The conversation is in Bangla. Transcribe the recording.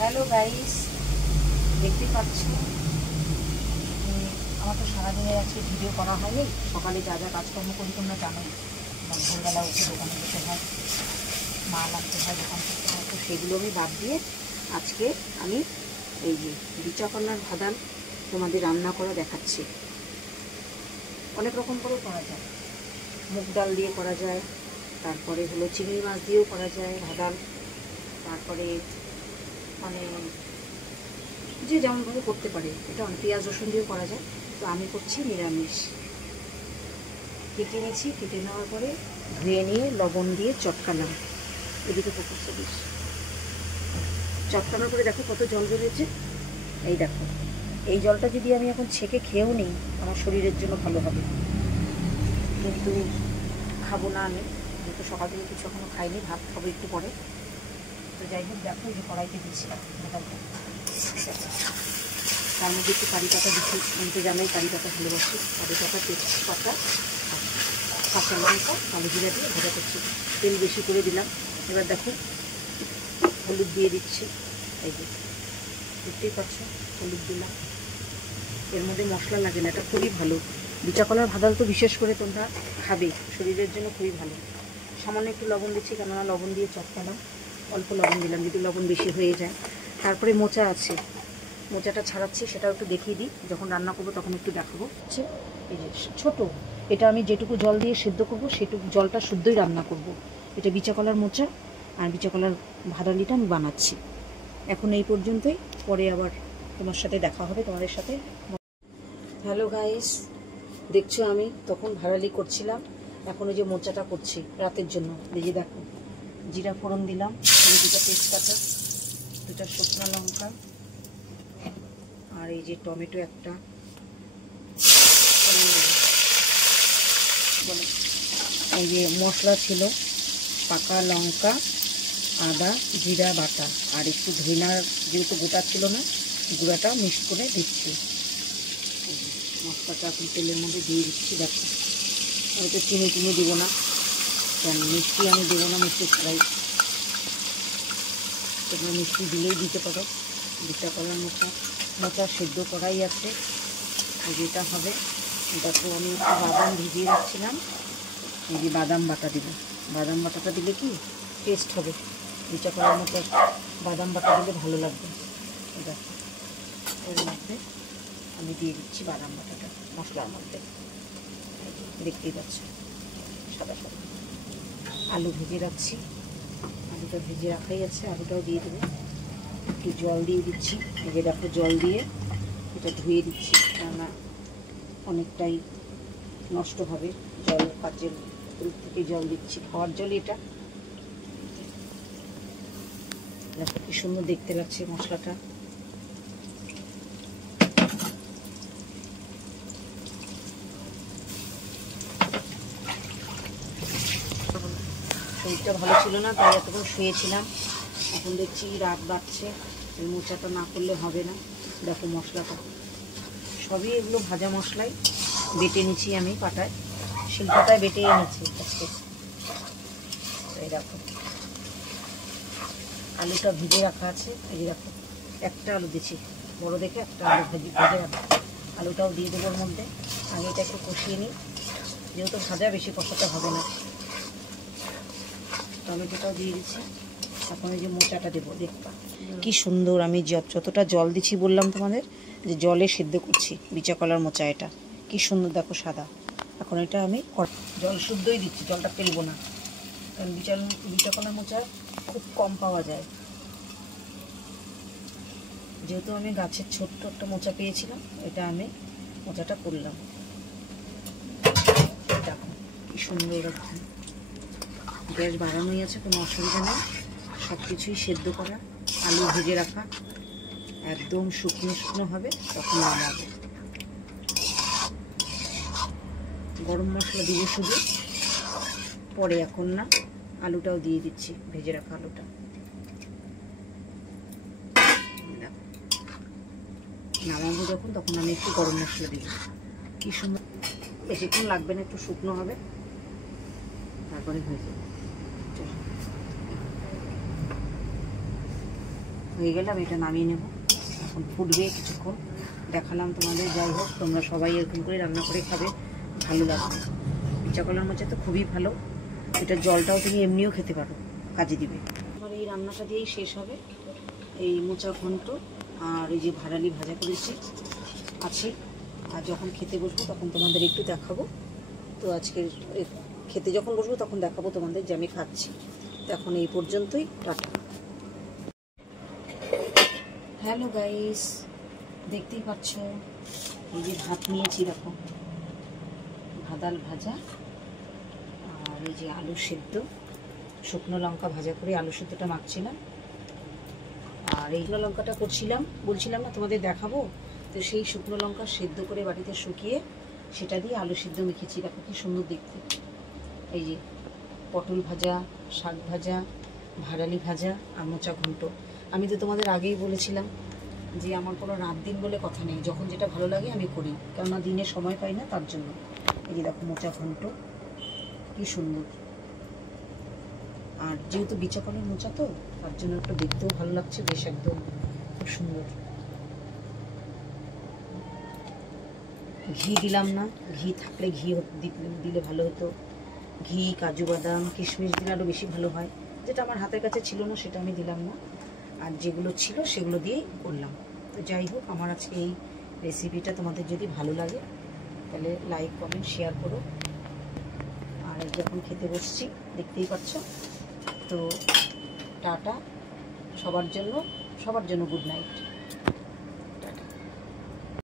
হ্যালো গাইস, দেখতে পাচ্ছ আমার তো সারাদিনের আজকে ভিডিও করা হয়নি। সকালে যা যা কাজকর্ম করি তোমরা জানোই। ভোরবেলা উঠে দোকানে যেতে হয়, মাল আনতে হয়, দোকান করতে হয়, তো সেগুলো আমি বাদ দিয়ে আজকে আমি এই যে বিচা কলার ভাদাল তোমাদের রান্না করা দেখাচ্ছি। অনেক রকম করেও করা যায়, মুগ ডাল দিয়ে করা যায়, তারপরে হলো চিংড়ি মাছ দিয়েও করা যায় ভাদাল, তারপরে মানে যে যেমনভাবে করতে পারে। এটা অনেক পেঁয়াজ রসুন দিয়েও করা যায়, তো আমি করছি নিরামিষ। কেটে নিয়েছি, কেটে নেওয়ার পরে ধুয়ে নিয়ে লবণ দিয়ে চটকালাম। এদিকে পকড়ছে বেশ চটকানোর পরে দেখো কত জল বেরিয়েছে। এই দেখো, এই জলটা যদি আমি এখন ছেঁকে খেয়েও নিই আমার শরীরের জন্য ভালো হবে, কিন্তু খাবো না আমি, যেহেতু সকাল থেকে কিছু এখনো খাইনি, ভাত খাবো একটু পরে। তো যাই হোক, দেখো এই যে কড়াইতে দিচ্ছি ভাতালটা, তার মধ্যে একটু কারি পাতা দিচ্ছি। আমি তো জানাই কারি পাতা ভালোবাসি। কারি পাতা, তেজপাতা, কাঁচা লঙ্কা, কালো জিরা দিয়ে ভাজা করছি। তেল বেশি করে দিলাম। এবার দেখো হলুদ দিয়ে দিচ্ছি। এই যে দেখতেই পাচ্ছ, হলুদ দিলাম। এর মধ্যে মশলা লাগে না, এটা খুবই ভালো। বিচা কলার ভাদাল তো বিশেষ করে তোমরা খাবে, শরীরের জন্য খুবই ভালো। সামান্য একটু লবণ দিচ্ছি, কেননা লবণ দিয়ে চটকালাম, অল্প লবণ দিলাম যদি লবণ বেশি হয়ে যায়। তারপরে মোচা আছে, মোচাটা ছাড়াচ্ছি, সেটাও একটু দেখিয়ে দিই। যখন রান্না করবো তখন একটু দেখাবো। হচ্ছে এই যে ছোটো, এটা আমি যেটুকু জল দিয়ে সেদ্ধ করবো সেটুকু জলটা শুদ্ধই রান্না করব। এটা বিচা কলার মোচা আর বিচা কলার ভাদালিটা আমি বানাচ্ছি। এখন এই পর্যন্তই, পরে আবার তোমার সাথে দেখা হবে, তোমাদের সাথে। হ্যালো গাইস, দেখছো আমি তখন ভাদালি করছিলাম, এখন ওই যে মোচাটা করছি রাতের জন্য। এই যে দেখো, জিরা ফোড়ন দিলাম, দুটো তেজপাতা, দুটো শুকনো লঙ্কা, আর এই যে টমেটো একটা, এই যে মশলা ছিল পাকা লঙ্কা, আদা, জিরা বাটা, আর একটু ধইনার যেহেতু গোটা ছিল না, গুঁড়াটা মিক্স করে দিচ্ছি। মশলাটা এখন তেলের মধ্যে দিয়ে দিচ্ছি। দেখো, আমি তো চিনি টিনি দেবো না, কেন মিষ্টি আমি দেবো না, মিষ্টি ছাড়াই। তোমরা মিষ্টি দিলেই দিতে পারো। বিচা কলার মোচা সেদ্ধ করাই আছে, যেটা হবে। দেখো আমি একটু বাদাম ভিজিয়ে রাখছিলাম, এই যে বাদাম বাটা দিব। বাদাম বাটাটা দিলে কি টেস্ট হবে, বিচা কলার মোচা বাদাম বাটা দিলে ভালো লাগবে। দেখো এর মধ্যে আমি দিয়ে দিচ্ছি বাদাম বাটাটা মশলার মধ্যে, দেখতেই পাচ্ছ সাদা সাদা। আলু ভেজে রাখছি, আলুটা ভেজে রাখাই আছে, আলুটাও দিয়ে দেবো। একটু জল দিয়ে দিচ্ছি, এই যে দেখো জল দিয়ে এটা ধুয়ে দিচ্ছি, কেননা অনেকটাই নষ্ট হবে জল। কাচের থেকে জল দিচ্ছি, খাওয়ার জল এটা। দেখো কি সুন্দর দেখতে লাগছে মশলাটা। শরীরটা ভালো ছিল না, তাই এতক্ষণ শুয়েছিলাম। এখন দেখছি রাত বাড়ছে, এই মোচাটা না করলে হবে না। দেখো মশলাটা সবই এগুলো ভাজা মশলাই বেটে নিচ্ছি আমি পাটায়, শিলপাটায় বেটে এনেছি আজকে। এই দেখো আলুটা ভেজে রাখা আছে, এই দেখো একটা আলু দিচ্ছি, বড় দেখে একটা আলু ভেজে রাখা। আলুটাও দিয়ে দেবো ওর মধ্যে। আগে এটা একটু কষিয়ে নিই, যেহেতু ভাজা বেশি কষাতে হবে না। টমেটোটাও দিয়ে দিচ্ছি। এখন এই যে মোচাটা দেবো, দেখবা কি সুন্দর। আমি যতটা জল দিচ্ছি বললাম তোমাদের, যে জলে সেদ্ধ করছি বিচা কলার মোচা, এটা কি সুন্দর দেখো সাদা। এখন এটা আমি জল শুদ্ধই দিচ্ছি, জলটা ফেলবো না, কারণ বিচা কলার মোচা খুব কম পাওয়া যায়। যেহেতু আমি গাছের ছোট্ট একটা মোচা পেয়েছিলাম, এটা আমি মোচাটা করলাম। দেখো কি সুন্দর, গ্যাস বাড়ানোই আছে, কোনো অসুবিধা নেই। সব কিছুই সেদ্ধ করা, আলু ভেজে রাখা, একদম শুকনো শুকনো হবে, তখন নামাবো। গরম মশলা দিব শুধু পরে, এখন না। আলুটাও দিয়ে দিচ্ছি, ভেজে রাখা আলুটা। নামাবো যখন, তখন আমি একটু গরম মশলা দিব। কি সুন্দর, বেশিক্ষণ লাগবে না, একটু শুকনো হবে, তারপরে হয়ে যাবে। হয়ে গেলে আমি এটা নামিয়ে নেব। এখন ফুটবে কিছুক্ষণ, দেখালাম তোমাদের। যাই হোক, তোমরা সবাই এরকম করে রান্না করে খাবে, ভালো লাগবে। বিচা কলার মোচা তো খুবই ভালো, এটা জলটাও তুমি এমনিও খেতে পারো, কাজে দিবে। আমার এই রান্নাটা দিয়েই শেষ হবে। এই মোচা ঘন্ট আর এই যে ভাড়ালি ভাজা করেছি আছে, আর যখন খেতে বসবো তখন তোমাদের একটু দেখাবো। তো আজকে খেতে যখন বসবো তখন দেখাবো তোমাদের যে আমি খাচ্ছি। তো এখন এই পর্যন্তই, টাটা। হ্যালো গাইস, দেখতেই পাচ্ছ এই যে ভাত নিয়েছি, দেখো ভাদাল ভাজা, আর এই যে আলু সেদ্ধ, শুকনো লঙ্কা ভাজা করে আলু সেদ্ধটা মাখছিলাম। আর এই শুকনো লঙ্কাটা করছিলাম, বলছিলাম না তোমাদের দেখাবো, তো সেই শুকনো লঙ্কা সেদ্ধ করে বাড়িতে শুকিয়ে সেটা দিয়ে আলু সেদ্ধ মেখেছি। দেখো কি সুন্দর দেখতে। এই যে পটল ভাজা, শাক ভাজা, ভাড়ালি ভাজা আর মোচা ঘন্ট। আমি তো তোমাদের আগেই বলেছিলাম যে আমার কোনো রাত দিন বলে কথা নেই, যখন যেটা ভালো লাগে আমি করি, কেননা দিনে সময় পাই না, তার জন্য। এই যে দেখো মোচা ঘন্ট কি সুন্দর। আর যেহেতু বিচা কলার মোচা তো তার জন্য একটু দেখতেও ভালো লাগছে, বেশ একদম খুব সুন্দর। ঘি দিলাম না, ঘি থাকলে ঘি দিলে ভালো হতো। ঘি, কাজু বাদাম, কিশমিশ দিলে আরও বেশি ভালো হয়। যেটা আমার হাতের কাছে ছিল না সেটা আমি দিলাম না, আর যেগুলো ছিল সেগুলো দিয়েই করলাম। তো যাই হোক, আমার আজকে এই রেসিপিটা তোমাদের যদি ভালো লাগে তাহলে লাইক, কমেন্ট, শেয়ার করো। আর যখন খেতে বসছি দেখতেই পাচ্ছ। তো টাটা সবার জন্য গুড নাইট।